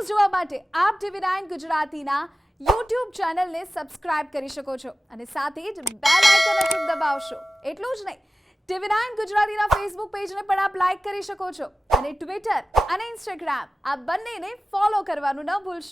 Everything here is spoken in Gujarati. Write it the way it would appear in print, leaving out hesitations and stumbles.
વિડીયોઝ જોવા માટે આપ TV9 ગુજરાતીના YouTube ચેનલને સબસ્ક્રાઇબ કરી શકો છો અને સાથે જ બેલ આઇકન અચૂક દબાવશો. એટલું જ નહીં, TV9 ગુજરાતીના ફેસબુક પેજને પણ આપ લાઇક કરી શકો છો અને ટ્વિટર અને ઇન્સ્ટાગ્રામ આ બંનેને ફોલો કરવાનું ન ભૂલશો.